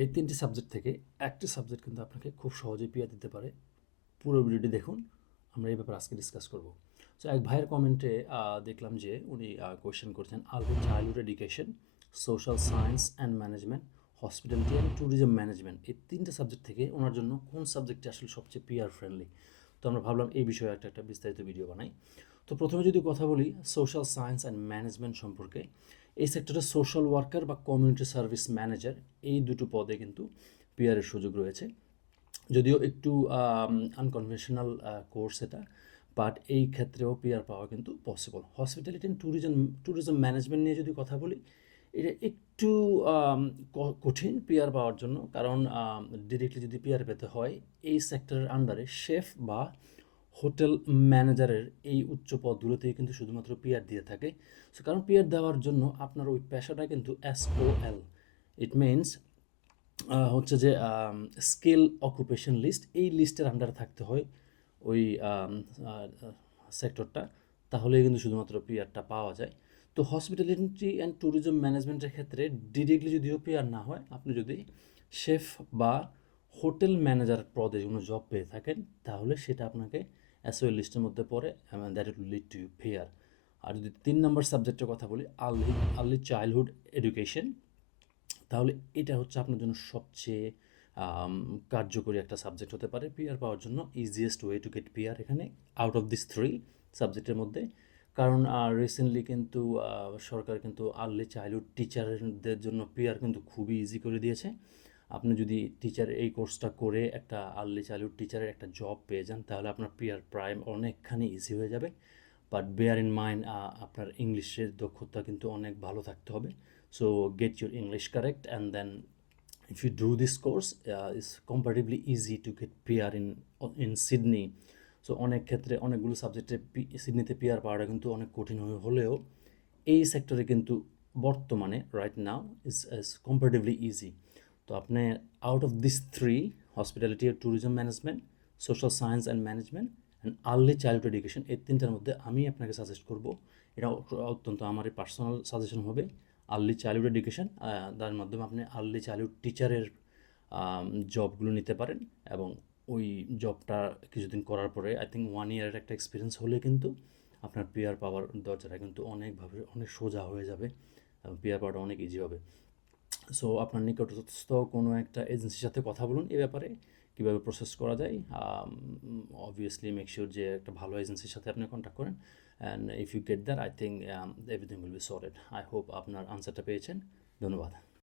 এই তিনটি সাবজেক্ট থেকে একটি সাবজেক্ট কিন্তু আপনাকে খুব সহজেই পিয়া দিতে পারে। পুরো ভিডিওটি দেখুন, আমরা এই ব্যাপারে আজকে ডিসকাস করব। সো এক ভাইয়ের কমেন্টে দেখলাম যে উনি কোয়েশ্চেন করছেন early childhood education social science and management hospitality and tourism management এই তিনটে সাবজেক্ট থেকে ওনার জন্য কোন সাবজেক্টটি আসলে সবচেয়ে পিয়ার ফ্রেন্ডলি তো আমরা ভাবলাম এই বিষয়ে একটা একটা বিস্তারিত ভিডিও বানাই। তো প্রথমে যদি কথা বলি সোশ্যাল সায়েন্স অ্যান্ড ম্যানেজমেন্ট সম্পর্কে এই সেক্টরে সোশ্যাল ওয়ার্কার বা কমিউনিটি সার্ভিস ম্যানেজার এই দুটো পদে কিন্তু পিয়ারের সুযোগ রয়েছে। যদিও একটু আনকনভেনশনাল কোর্স এটা বাট এই ক্ষেত্রেও পিয়ার পাওয়া কিন্তু possible hospitality and tourism tourism management নিয়ে যদি কথা বলি, এটা একটু কঠিন পিয়ার পাওয়ার জন্য। কারণ ডিরেক্টলি যদি পিয়ার পেতে হয়, এই সেক্টরের আন্ডারে শেফ বা হোটেল ম্যানেজারের এই উচ্চ পদগুলোতেই কিন্তু শুধুমাত্র পিয়ার দিয়ে থাকে। সো কারণ পিয়ার দেওয়ার জন্য আপনার ওই পেশাটা কিন্তু এস এল ইট মিনস হচ্ছে যে স্কিল অকুপেশন লিস্ট এই লিস্টের আন্ডারে থাকতে হয় ওই সেক্টরটা তাহলেই কিন্তু শুধুমাত্র পিয়ারটা পাওয়া যায়। তো হসপিটালিটি অ্যান্ড ট্যুরিজম ম্যানেজমেন্টের ক্ষেত্রে ডিরেক্টলি যদিও পিয়ার না হয়, আপনি যদি শেফ বা হোটেল ম্যানেজার পদে কোনো জব পেয়ে থাকেন, তাহলে সেটা আপনাকে এসওএল লিস্টের মধ্যে পড়ে that will lead to fair আর যদি তিন নম্বর সাবজেক্টের কথা বলি আর্লি আর্লি চাইল্ডহুড এডুকেশন তাহলে এটা হচ্ছে আপনার জন্য সবচেয়ে কার্যকরী একটা সাবজেক্ট হতে পারে। পিআর পাওয়ার জন্য easiest way to get PR এখানে আউট অফ দিস থ্রি সাবজেক্টের মধ্যে। কারণ রিসেন্টলি কিন্তু সরকার কিন্তু আর্লি চাইল্ডহুড টিচারদের জন্য পিআর কিন্তু খুবই ইজি করে দিয়েছে। আপনি যদি টিচার এই কোর্সটা করে একটা আর্লি চাইল্ডহুড টিচারের একটা জব পেয়ে যান তাহলে আপনার পিআর প্রাইম অনেকখানি ইজি হয়ে যাবে। বাট বেয়ার ইন মাইন্ড আপনার ইংলিশের দক্ষতা কিন্তু অনেক ভালো থাকতে হবে। So get your English correct and then you do this course uh, it's comparatively easy to get PR in in Sydney so অনেক ক্ষেত্রে অনেকগুলো সাবজেক্টে সিডনিতে পিআর পাওয়াটা কিন্তু অনেক কঠিন হয়ে হলেও এই সেক্টরে কিন্তু বর্তমানে right now is is comparatively easy তো আপনি out of this three hospitality tourism management social science and management and early child education এই তিনটার মধ্যে আমি আপনাকে সাজেস্ট করব। এটা অত্যন্ত আমার পার্সোনাল সাজেশন হবে। আর্লি চাইল্ডহুড এডুকেশন তার মাধ্যমে আপনি আর্লি চাইল্ডহুড টিচারের জবগুলো নিতে পারেন এবং ওই জবটা কিছুদিন করার পরে আই থিঙ্ক ওয়ান ইয়ারের একটা এক্সপিরিয়েন্স হলে কিন্তু আপনার পিয়ার পাওয়ার দরজাটা কিন্তু অনেকভাবে, অনেক সোজা হয়ে যাবে। পিয়ার পাওয়াটা অনেক ইজি হবে। সো আপনার নিকটস্থ কোনো একটা এজেন্সির সাথে কথা বলুন এ ব্যাপারে, কীভাবে প্রসেস করা যায়। অবভিয়াসলি মেক শিওর যে একটা ভালো এজেন্সির সাথে আপনি কন্ট্যাক্ট করেন। And if you get that I think everything will be sorted I hope আপনার আনসারটা পেয়েছেন। ধন্যবাদ।